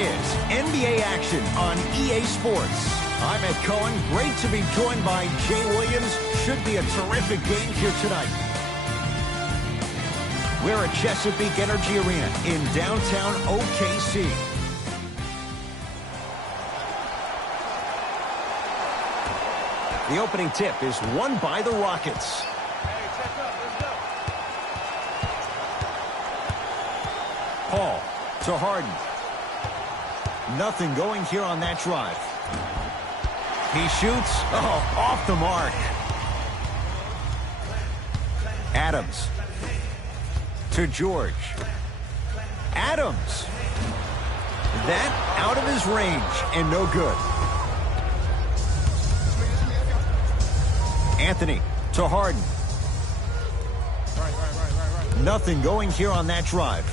is NBA action on EA Sports. I'm Ed Cohen. Great to be joined by Jay Williams. Should be a terrific game here tonight. We're at Chesapeake Energy Arena in downtown OKC. The opening tip is won by the Rockets. Paul to Harden. Nothing going here on that drive. He shoots. Oh, off the mark. Adams to George. Adams. That out of his range and no good. Anthony to Harden. Nothing going here on that drive.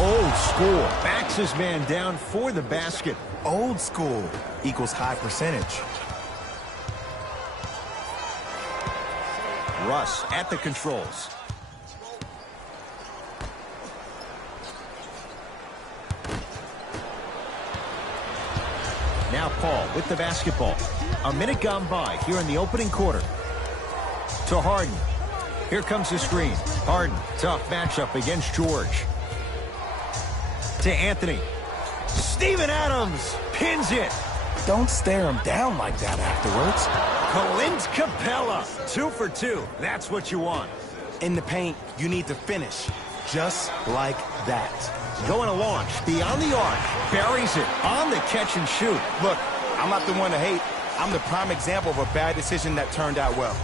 Old school backs his man down for the basket. Old school equals high percentage. Russ at the controls. Now Paul with the basketball. A minute gone by here in the opening quarter. To Harden. Here comes the screen. Harden, tough matchup against George. To Anthony. Steven Adams pins it. Don't stare him down like that afterwards. Clint Capella, 2 for 2. That's what you want. In the paint, you need to finish just like that. Going to launch beyond the arc. Buries it on the catch and shoot. Look, I'm not the one to hate. I'm the prime example of a bad decision that turned out well.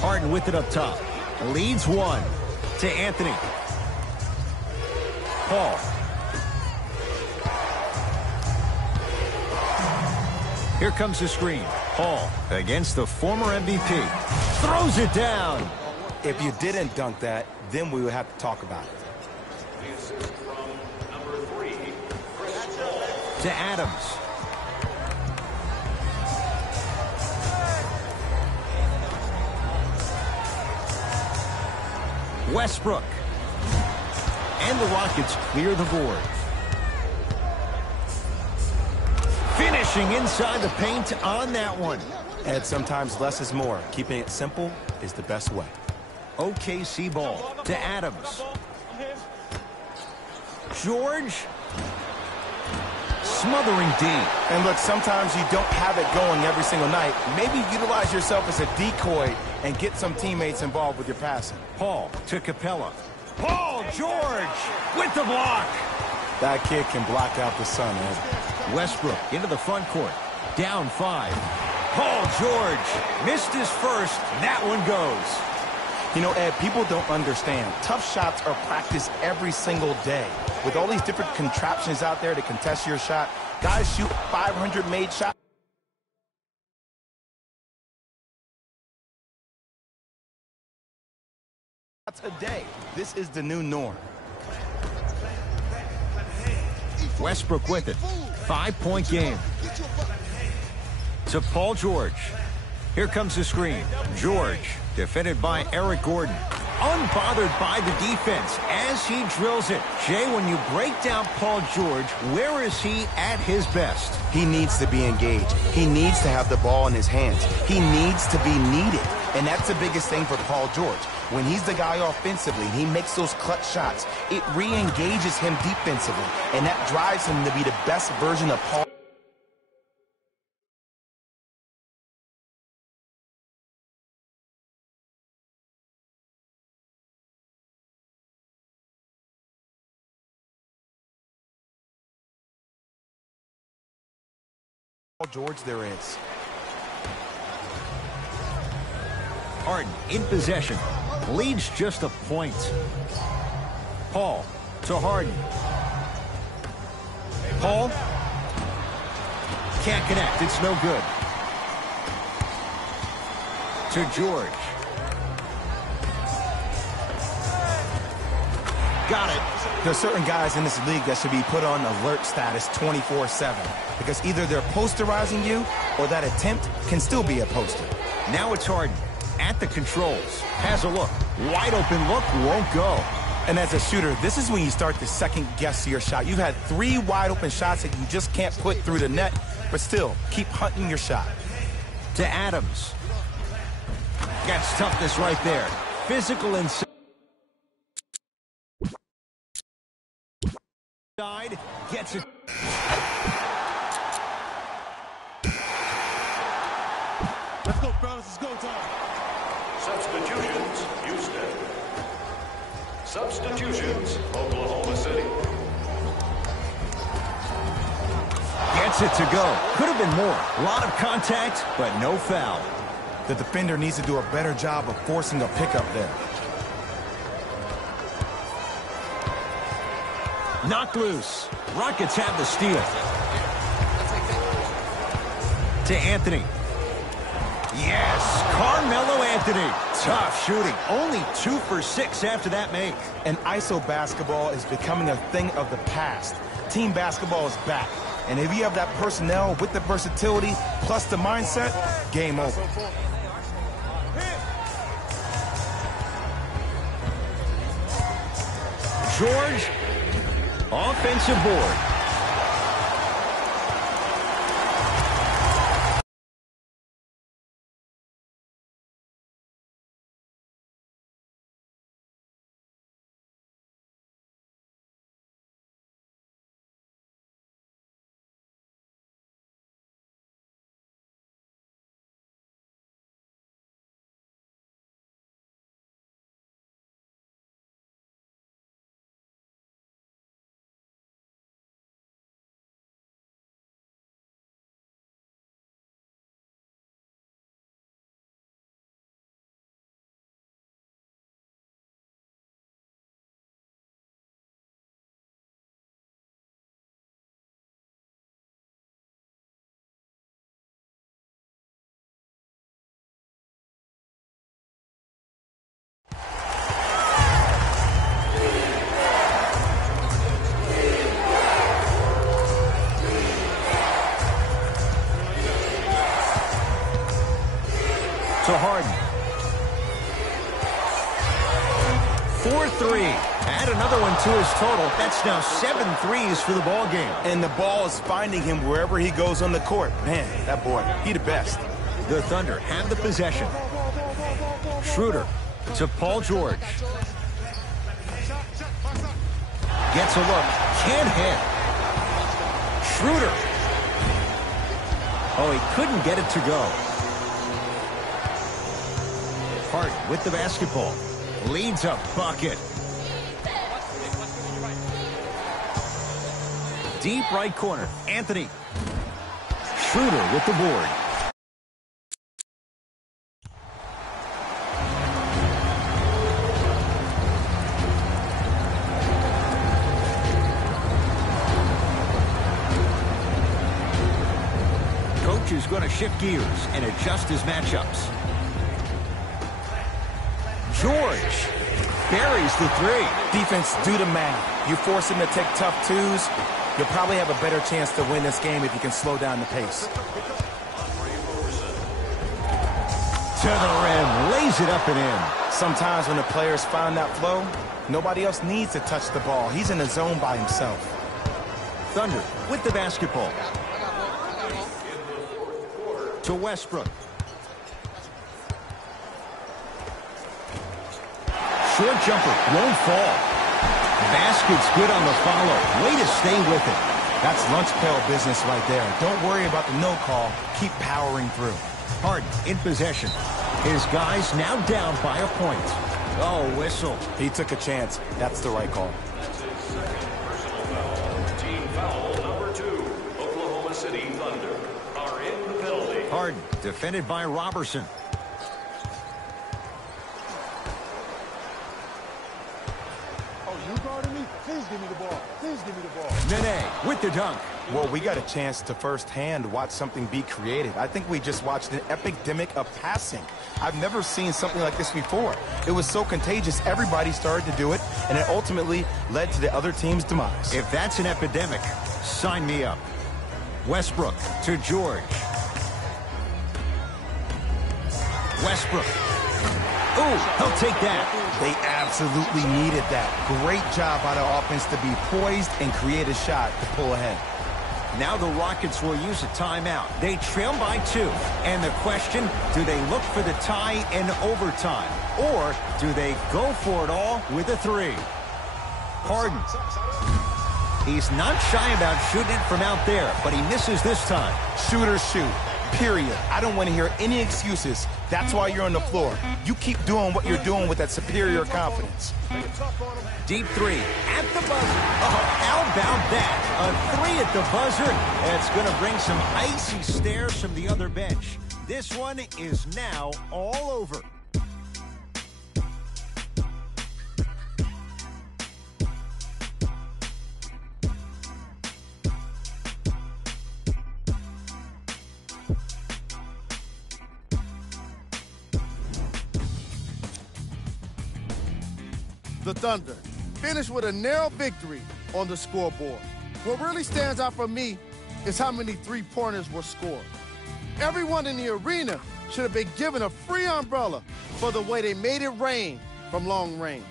Harden with it up top. Leads one. To Anthony. Paul. Here comes the screen. Paul against the former MVP. Throws it down. If you didn't dunk that, then we would have to talk about it. To Adams. Westbrook. And the Rockets clear the board. Finishing inside the paint on that one. Ed, sometimes less is more. Keeping it simple is the best way. OKC ball to Adams. George. Smothering D. And look, sometimes you don't have it going every single night. Maybe utilize yourself as a decoy and get some teammates involved with your passing. Paul to Capella. Paul George with the block. That kid can block out the sun, Ed. Westbrook into the front court. Down 5. Paul George missed his first. That one goes. You know, Ed, people don't understand. Tough shots are practiced every single day. With all these different contraptions out there to contest your shot, guys shoot 500 made shots a day. This is the new norm. Westbrook with it. 5-point game. To Paul George. Here comes the screen. George, defended by Eric Gordon. Unbothered by the defense as he drills it. Jay, when you break down Paul George, where is he at his best? He needs to be engaged. He needs to have the ball in his hands. He needs to be needed. And that's the biggest thing for Paul George. When he's the guy offensively and he makes those clutch shots, it re-engages him defensively. And that drives him to be the best version of Paul. George there is. Harden in possession. Leads just a point. Paul to Harden. Paul can't connect. It's no good. To George. Got it. There are certain guys in this league that should be put on alert status 24/7 because either they're posterizing you or that attempt can still be a poster. Now it's Harden at the controls. Has a look. Wide open look, won't go. And as a shooter, this is when you start to second guess your shot. You've had 3 wide open shots that you just can't put through the net, but still, keep hunting your shot. To Adams. Gets toughness right there. Physical inside. Gets it. Let's go, fellas. It's go time. Substitutions, Houston. Substitutions, Oklahoma City. Gets it to go. Could have been more. A lot of contact, but no foul. The defender needs to do a better job of forcing a pickup there. Knocked loose. Rockets have the steal. To Anthony. Yes, Carmelo Anthony. Tough shooting. Only 2 for 6 after that make. And ISO basketball is becoming a thing of the past. Team basketball is back. And if you have that personnel with the versatility plus the mindset, game over. George, offensive board. To Harden. 4-3. Add another one to his total. That's now 7 threes for the ball game. And the ball is finding him wherever he goes on the court. Man, that boy, he the best. The Thunder have the possession. Schroeder to Paul George. Gets a look. Can't hit. Schroeder. Oh, he couldn't get it to go. Hart with the basketball. Leads a bucket. Deep right corner. Anthony. Schroeder with the board. Coach is going to shift gears and adjust his matchups. George buries the 3. Defense, do the math. You force him to take tough twos, you'll probably have a better chance to win this game if you can slow down the pace. To the rim, lays it up and in. Sometimes when the players find that flow, nobody else needs to touch the ball. He's in the zone by himself. Thunder with the basketball. To Westbrook. Short jumper, won't fall. Basket's good on the follow. Way to stay with it. That's lunch pail business right there. Don't worry about the no call. Keep powering through. Harden in possession. His guys now down by a point. Oh, whistle. He took a chance. That's the right call. Team foul number 2. Oklahoma City Thunder are in the penalty. Harden defended by Robertson. You guarding me? Please give me the ball. Please give me the ball. Nene with the dunk. Well, we got a chance to firsthand watch something be creative. I think we just watched an epidemic of passing. I've never seen something like this before. It was so contagious, everybody started to do it, and it ultimately led to the other team's demise. If that's an epidemic, sign me up. Westbrook to George. Westbrook. Ooh, he'll take that. They absolutely needed that. Great job by the offense to be poised and create a shot to pull ahead. Now the Rockets will use a timeout. They trail by 2. And the question, do they look for the tie in overtime? Or do they go for it all with a 3? Harden. He's not shy about shooting it from out there, but he misses this time. Shooters shoot. Period. I don't want to hear any excuses. That's why you're on the floor. You keep doing what you're doing with that superior confidence. Deep 3 at the buzzer. Oh, how about that? A 3 at the buzzer. That's going to bring some icy stares from the other bench. This one is now all over. The Thunder finished with a narrow victory on the scoreboard. What really stands out for me is how many three-pointers were scored. Everyone in the arena should have been given a free umbrella for the way they made it rain from long range.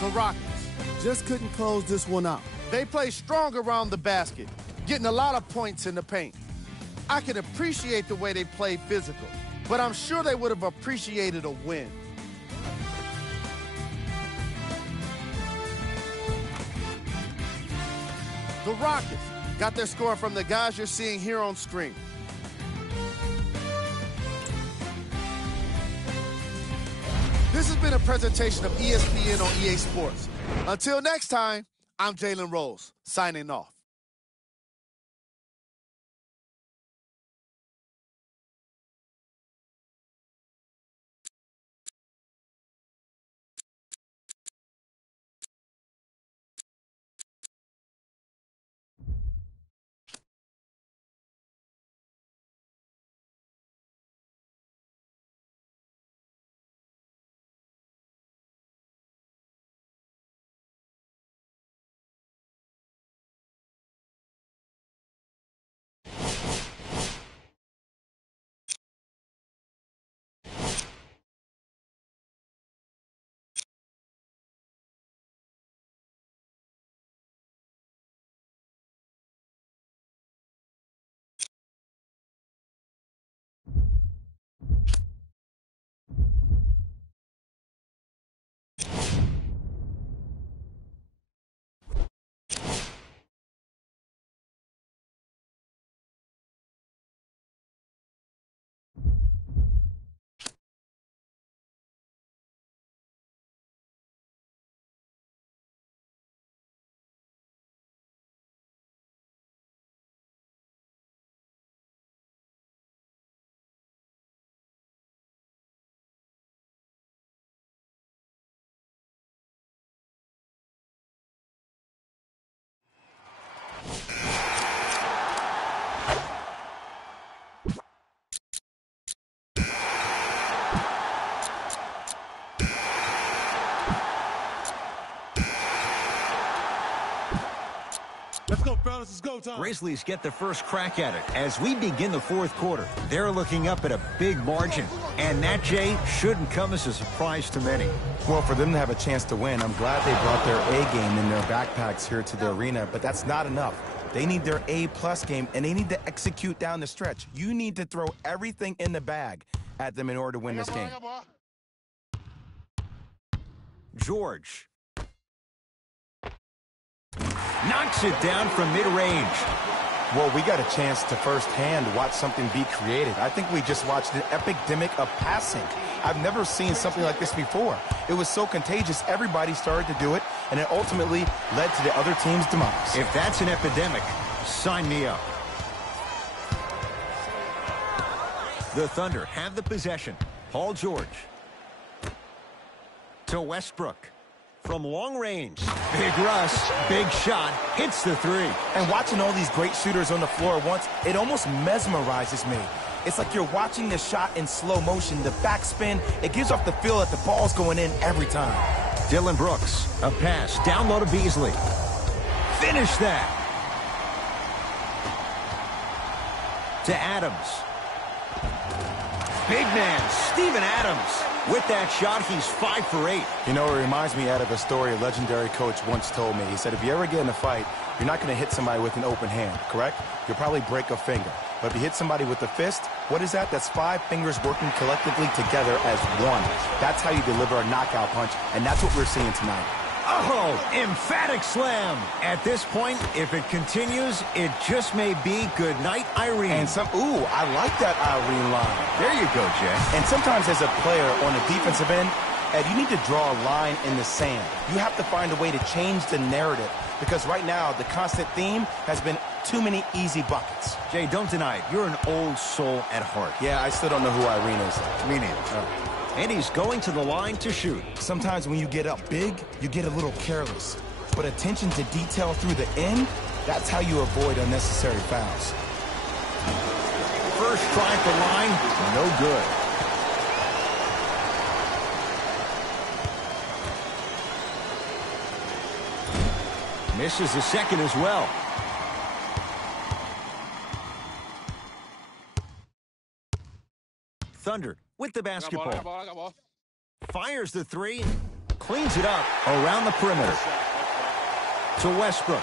The Rockets just couldn't close this one out. They played strong around the basket, getting a lot of points in the paint. I can appreciate the way they played physical, but I'm sure they would have appreciated a win. The Rockets got their score from the guys you're seeing here on screen. This has been a presentation of ESPN on EA Sports. Until next time, I'm Jalen Rose, signing off. Let's go, fellas. It's go time. Grizzlies get the first crack at it as we begin the fourth quarter. They're looking up at a big margin, and that, Jay, shouldn't come as a surprise to many. Well, for them to have a chance to win, I'm glad they brought their A game in their backpacks here to the arena, but that's not enough. They need their A-plus game, and they need to execute down the stretch. You need to throw everything in the bag at them in order to win this game. George knocks it down from mid-range. Well, we got a chance to firsthand watch something be created. I think we just watched an epidemic of passing. I've never seen something like this before. It was so contagious, everybody started to do it, and it ultimately led to the other team's demise. If that's an epidemic, sign me up. The Thunder have the possession. Paul George to Westbrook. From long range, big rush, big shot, hits the three. And watching all these great shooters on the floor at once, it almost mesmerizes me. It's like you're watching the shot in slow motion, the backspin. It gives off the feel that the ball's going in every time. Dillon Brooks, a pass, down low to Beasley. Finish that. To Adams. big man, Steven Adams. With that shot, he's 5 for 8. You know, it reminds me of a story a legendary coach once told me. He said, if you ever get in a fight, you're not going to hit somebody with an open hand, correct? You'll probably break a finger. But if you hit somebody with a fist, what is that? That's 5 fingers working collectively together as one. That's how you deliver a knockout punch, and that's what we're seeing tonight. Oh, emphatic slam. At this point, if it continues, it just may be good night, Irene. And I like that Irene line. There you go, Jay. And sometimes as a player on the defensive end, Ed, you need to draw a line in the sand. You have to find a way to change the narrative, because right now the constant theme has been too many easy buckets. Jay, don't deny it. You're an old soul at heart. Yeah, I still don't know who Irene is. Me neither. And he's going to the line to shoot. Sometimes when you get up big, you get a little careless. But attention to detail through the end, that's how you avoid unnecessary fouls. First try at the line, no good. Misses the second as well. Thunder with the basketball. Fires the three. Cleans it up around the perimeter. To Westbrook.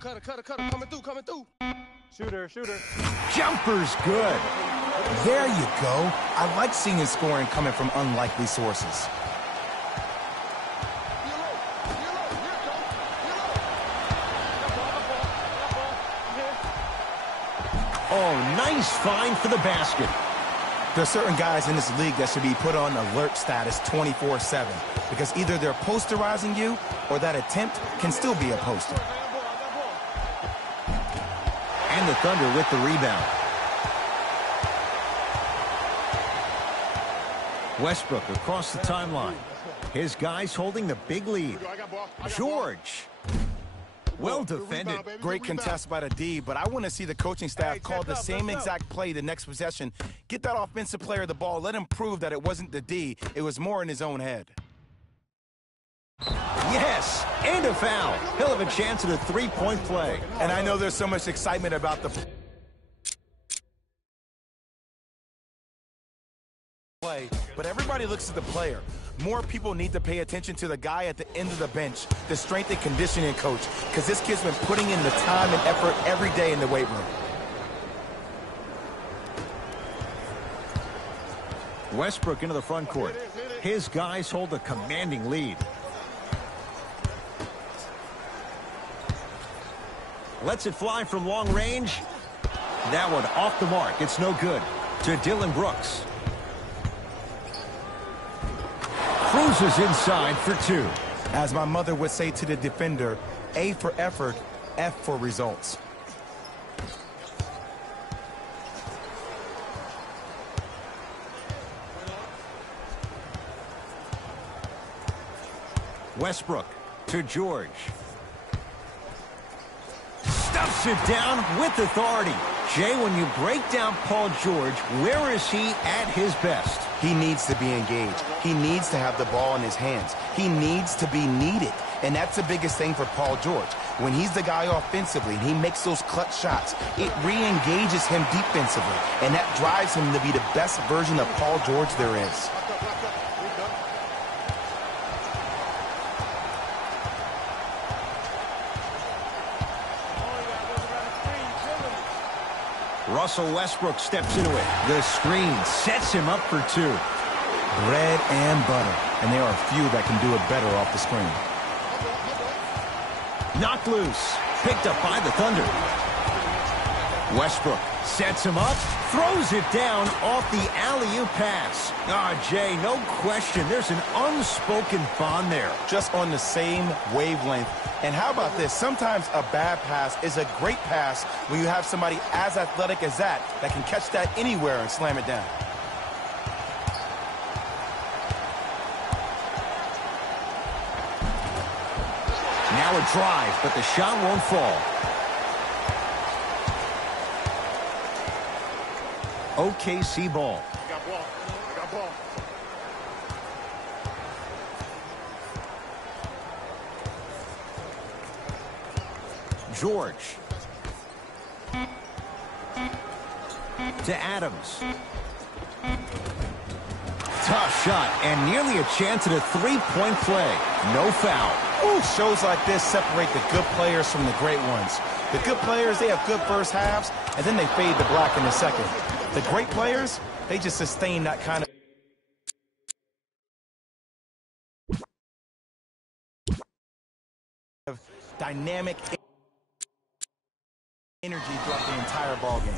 Cutter, coming through. Shooter. Jumper's good. There you go. I like seeing scoring coming from unlikely sources. Oh, nice find for the basket. There are certain guys in this league that should be put on alert status 24/7, because either they're posterizing you or that attempt can still be a poster. And the Thunder with the rebound. Westbrook across the timeline. His guys holding the big lead. George. Well defended. Great contest by the D, but I want to see the coaching staff call the same exact play the next possession. Get that offensive player the ball. Let him prove that it wasn't the D. It was more in his own head. Yes, and a foul. He'll have a chance at a three-point play. And I know there's so much excitement about the play, but everybody looks at the player. More people need to pay attention to the guy at the end of the bench, the strength and conditioning coach, because this kid's been putting in the time and effort every day in the weight room. Westbrook into the front court. His guys hold a commanding lead. Lets it fly from long range. That one off the mark. It's no good. To Dylan Brooks. Cruises inside for two. As my mother would say to the defender, A for effort, F for results. Westbrook to George. Stuffs it down with authority. Jay, when you break down Paul George, where is he at his best? He needs to be engaged. He needs to have the ball in his hands. He needs to be needed. And that's the biggest thing for Paul George. When he's the guy offensively and he makes those clutch shots, it re-engages him defensively. And that drives him to be the best version of Paul George there is. Russell Westbrook steps into it. The screen sets him up for two. Bread and butter. And there are a few that can do it better off the screen. Knocked loose. Picked up by the Thunder. Westbrook sets him up. Throws it down off the alley-oop pass. Jay, no question. There's an unspoken bond there. Just on the same wavelength. And how about this? Sometimes a bad pass is a great pass when you have somebody as athletic as that can catch that anywhere and slam it down. Now a drive, but the shot won't fall. OKC ball. I got ball. George. To Adams. Tough shot and nearly a chance at a three-point play. No foul. Ooh, shows like this separate the good players from the great ones. The good players, they have good first halves, and then they fade to black in the second. The great players, they just sustain that kind of dynamic energy throughout the entire ball game.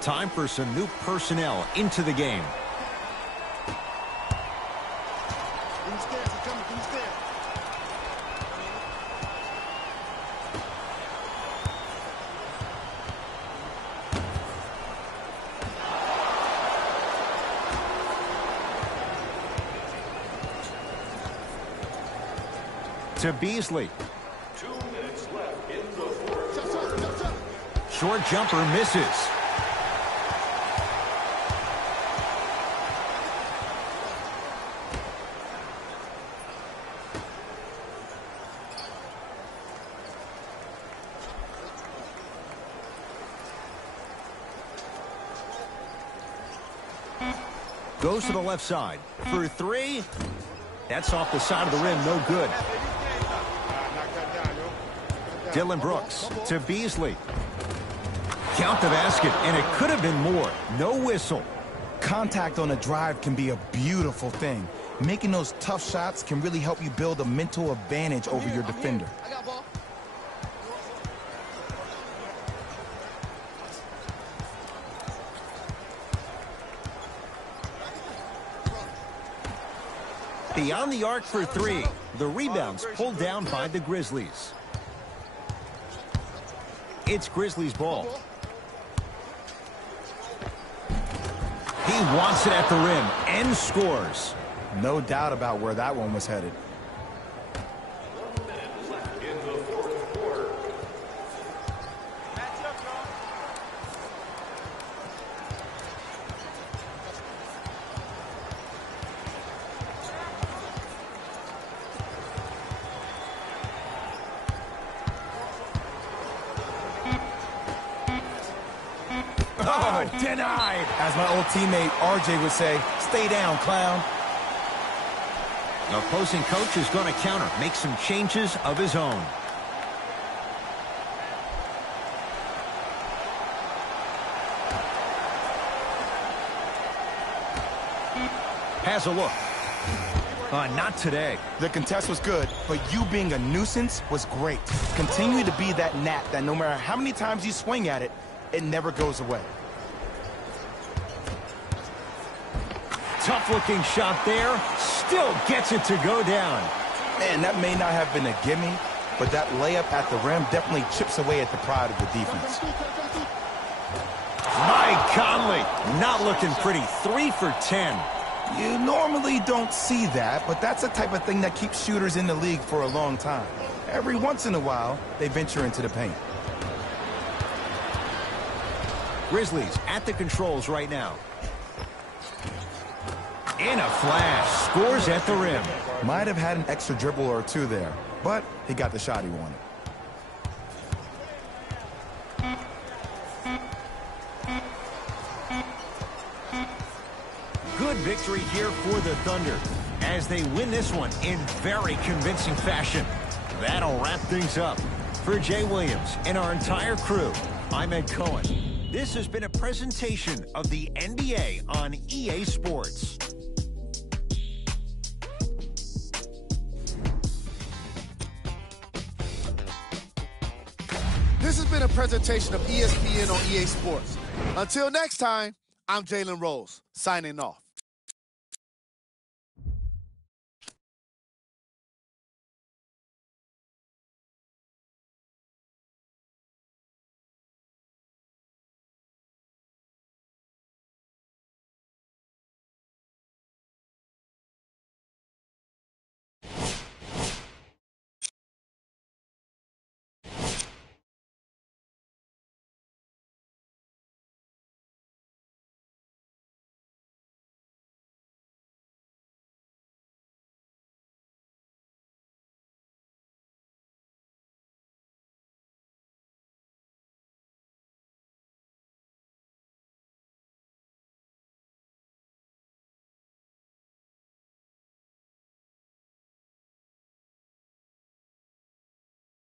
Time for some new personnel into the game. To Beasley. 2 minutes left in the fourth. Short jumper misses. Goes to the left side for three. That's off the side of the rim, no good. Dylan Brooks to Beasley. Count the basket, and it could have been more. No whistle. Contact on a drive can be a beautiful thing. Making those tough shots can really help you build a mental advantage over your defender. Beyond the arc for three. The rebound's pulled down by the Grizzlies. It's Grizzlies ball. He wants it at the rim and scores. No doubt about where that one was headed. 1 minute left in the fourth quarter. Oh, denied. As my old teammate RJ would say, stay down, clown. The opposing coach is going to counter, make some changes of his own. Has a look. Not today. The contest was good, but you being a nuisance was great. Continue to be that gnat that no matter how many times you swing at it, it never goes away. Tough-looking shot there. Still gets it to go down. Man, that may not have been a gimme, but that layup at the rim definitely chips away at the pride of the defense. Mike Conley, not looking pretty. 3 for 10. You normally don't see that, but that's the type of thing that keeps shooters in the league for a long time. Every once in a while, they venture into the paint. Grizzlies at the controls right now. In a flash, scores at the rim. Might have had an extra dribble or two there, but he got the shot he wanted. Good victory here for the Thunder as they win this one in very convincing fashion. That'll wrap things up. For Jay Williams and our entire crew, I'm Ed Cohen. This has been a presentation of the NBA on EA Sports. been a presentation of ESPN on EA Sports. Until next time, I'm Jalen Rose, signing off.